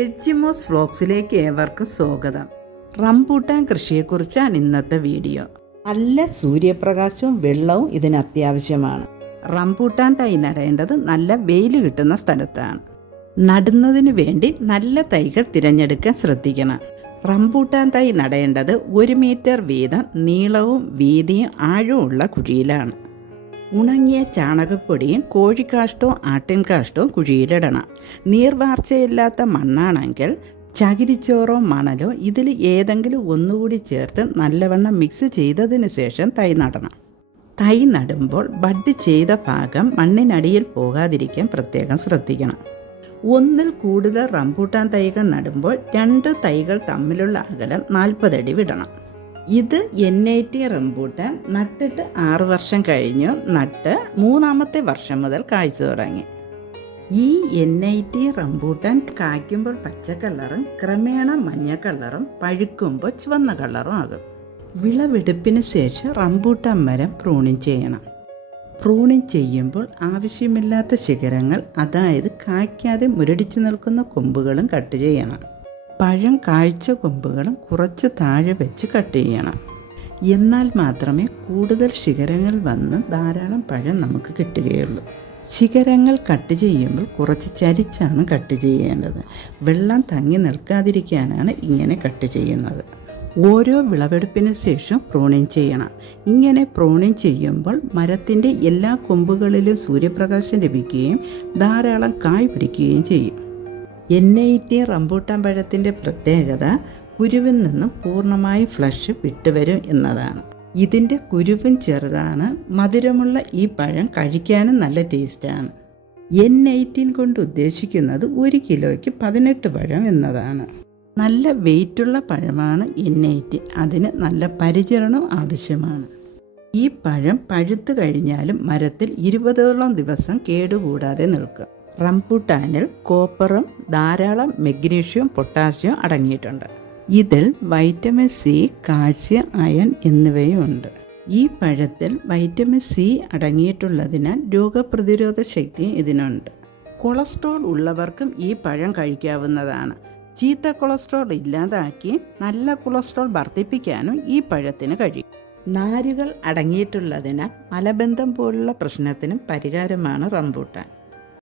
എൽജിമോസ് വ്ലോഗ്സിലേക്ക് ഏവർക്കും സ്വാഗതം. റംബൂട്ടാൻ കൃഷിയെക്കുറിച്ചാണ് ഇന്നത്തെ വീഡിയോ. നല്ല സൂര്യപ്രകാശവും വെള്ളവും ഇതിന് അത്യാവശ്യമാണ്. റംബൂട്ടാൻ തൈ നടേണ്ടത് നല്ല വെയിൽ കിട്ടുന്ന സ്ഥലത്താണ്. നടുന്നതിന് വേണ്ടി നല്ല തൈകൾ തിരഞ്ഞെടുക്കാൻ ശ്രദ്ധിക്കണം. റംബൂട്ടാൻ തൈ നടേണ്ടത് 1 മീറ്റർ വീതം നീളവും വീതിയും ആഴവുമുള്ള കുഴിയിലാണ്. ഉണങ്ങിയ ചാണകപ്പൊടിയും കോഴിക്കാഷ്ടവും ആട്ടിൻകാഷ്ടവും കുഴിയിലിടണം. നീർവാർച്ചയില്ലാത്ത മണ്ണാണെങ്കിൽ ചകിരിച്ചോറോ മണലോ ഇതിൽ ഏതെങ്കിലും ഒന്നുകൂടി ചേർത്ത് നല്ലവണ്ണം മിക്സ് ചെയ്തതിന് ശേഷം തൈ നടണം. തൈ നടുമ്പോൾ ബഡ് ചെയ്ത ഭാഗം മണ്ണിനടിയിൽ പോകാതിരിക്കാൻ പ്രത്യേകം ശ്രദ്ധിക്കണം. ഒന്നിൽ കൂടുതൽ റംബൂട്ടാൻ തൈകൾ നടുമ്പോൾ 2 തൈകൾ തമ്മിലുള്ള അകലം 40 അടി വിടണം. ഇത് NIT റംബൂട്ടാൻ നട്ടിട്ട് 6 വർഷം കഴിഞ്ഞു. നട്ട് 3-ാമത്തെ വർഷം മുതൽ കായ്ച്ചു തുടങ്ങി. ഈ NIT റംബൂട്ടാൻ കായ്ക്കുമ്പോൾ പച്ച കളറും ക്രമേണ മഞ്ഞ കളറും പഴുക്കുമ്പോൾ ചുവന്ന കളറും ആകും. വിളവെടുപ്പിന് ശേഷം റംബൂട്ടാൻ മരം പ്രൂണിങ് ചെയ്യണം. പ്രൂണിങ് ചെയ്യുമ്പോൾ ആവശ്യമില്ലാത്ത ശിഖരങ്ങൾ, അതായത് കായ്ക്കാതെ മുരടിച്ചു നിൽക്കുന്ന കൊമ്പുകളും കട്ട് ചെയ്യണം. പഴം കാഴ്ച കൊമ്പുകളും കുറച്ച് താഴെ വെച്ച് കട്ട് ചെയ്യണം. എന്നാൽ മാത്രമേ കൂടുതൽ ശിഖരങ്ങൾ വന്ന് ധാരാളം പഴം നമുക്ക് കിട്ടുകയുള്ളൂ. ശിഖരങ്ങൾ കട്ട് ചെയ്യുമ്പോൾ കുറച്ച് ചരിച്ചാണ് കട്ട് ചെയ്യേണ്ടത്. വെള്ളം തങ്ങി നിൽക്കാതിരിക്കാനാണ് ഇങ്ങനെ കട്ട് ചെയ്യുന്നത്. ഓരോ വിളവെടുപ്പിന് ശേഷം പ്രൂണിങ് ചെയ്യണം. ഇങ്ങനെ പ്രൂണിങ് ചെയ്യുമ്പോൾ മരത്തിൻ്റെ എല്ലാ കൊമ്പുകളിലും സൂര്യപ്രകാശം ലഭിക്കുകയും ധാരാളം കായ് പിടിക്കുകയും ചെയ്യും. NIT റംബൂട്ടാൻ പഴത്തിൻ്റെ പ്രത്യേകത കുരുവിൽ നിന്നും പൂർണ്ണമായി ഫ്ലഷ് വിട്ടുവരും എന്നതാണ്. ഇതിൻ്റെ കുരുവും ചെറുതാണ്. മധുരമുള്ള ഈ പഴം കഴിക്കാനും നല്ല ടേസ്റ്റാണ്. N18 കൊണ്ട് ഉദ്ദേശിക്കുന്നത് 1 കിലോയ്ക്ക് 18 പഴം എന്നതാണ്. നല്ല വെയിറ്റുള്ള പഴമാണ് N18. അതിന് നല്ല പരിചരണം ആവശ്യമാണ്. ഈ പഴം പഴുത്തു കഴിഞ്ഞാലും മരത്തിൽ 20ഓളം ദിവസം കേടുകൂടാതെ നിൽക്കും. റംബൂട്ടാനിൽ കോപ്പറും ധാരാളം മഗ്നീഷ്യവും പൊട്ടാസ്യവും അടങ്ങിയിട്ടുണ്ട്. ഇതിൽ വൈറ്റമിൻ C, കാൽസ്യം, അയൺ എന്നിവയുമുണ്ട്. ഈ പഴത്തിൽ വൈറ്റമിൻ C അടങ്ങിയിട്ടുള്ളതിനാൽ രോഗപ്രതിരോധ ശക്തിയും ഇതിനുണ്ട്. കൊളസ്ട്രോൾ ഉള്ളവർക്കും ഈ പഴം കഴിക്കാവുന്നതാണ്. ചീത്ത കൊളസ്ട്രോൾ ഇല്ലാതാക്കി നല്ല കൊളസ്ട്രോൾ വർദ്ധിപ്പിക്കാനും ഈ പഴത്തിന് കഴിയും. നാരുകൾ അടങ്ങിയിട്ടുള്ളതിനാൽ മലബന്ധം പോലുള്ള പ്രശ്നത്തിനും പരിഹാരമാണ് റംബൂട്ടാൻ.